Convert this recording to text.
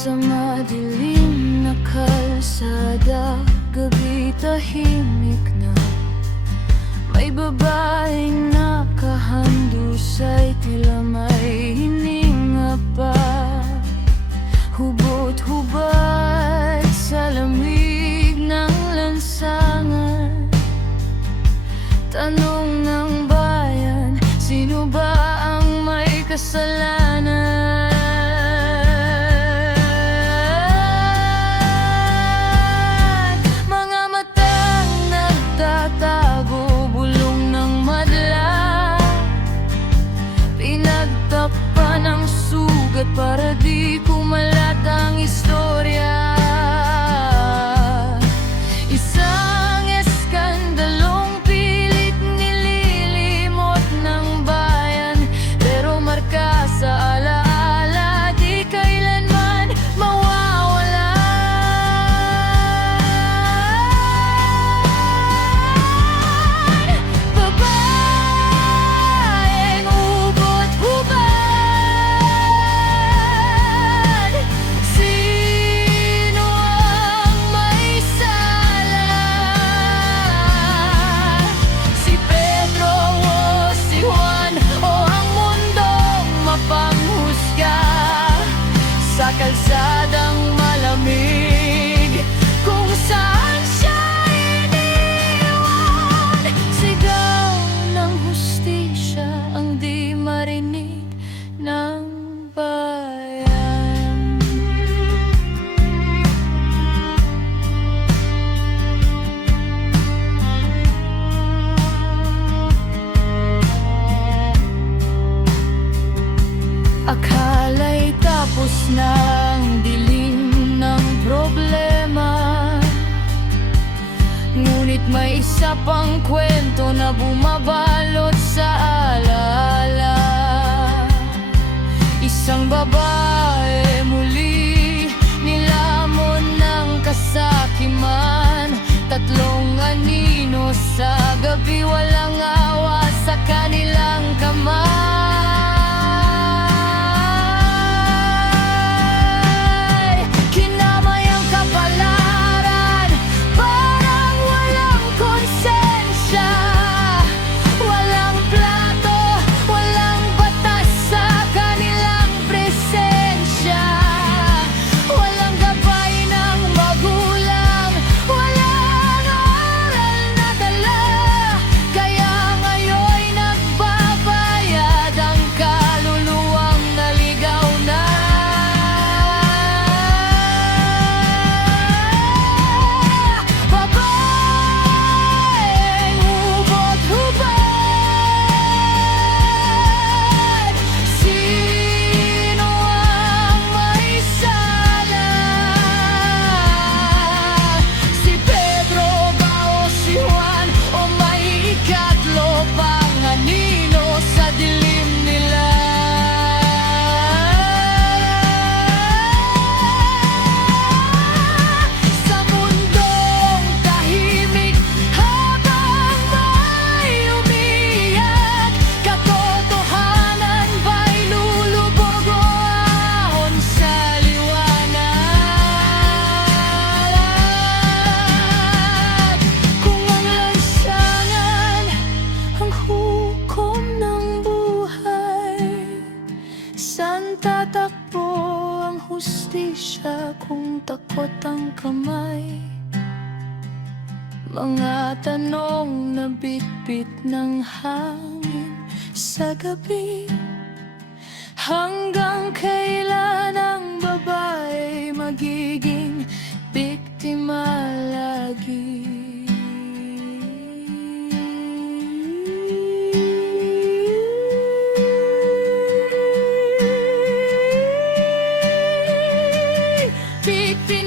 Sa madilim na kalsada, gabi tahimik na. May babaeng nakahandusay, tila may hininga pa. Hubot-hubad sa lamig ng lansangan. Tanong ng bayan, sino ba ang may kasalanan? Para di kumalat ang istorya. Isang eskandalong pilit nililimot ng bayan, pero marka sa alaala, di kailanman mawawala. Babaeng ubot-hubad, kalsadang malamig kung saan siya iniwan. Sigaw ng hustisya ang di marinig ng bayan. Akala'y tapos na ang dilim ng problema, ngunit may isa pang kwento na bumabalot sa alaala. Isang babae muli nilamon ng kasakiman. Tatlong anino sa gabi, walang awa sa kanilang kamay. Tatakbo ang hustisya kung takot ang kamay. Mga tanong na bitbit ng hangin sa gabi. Hanggang kailan ang babae magiging biktima lagi? Biktima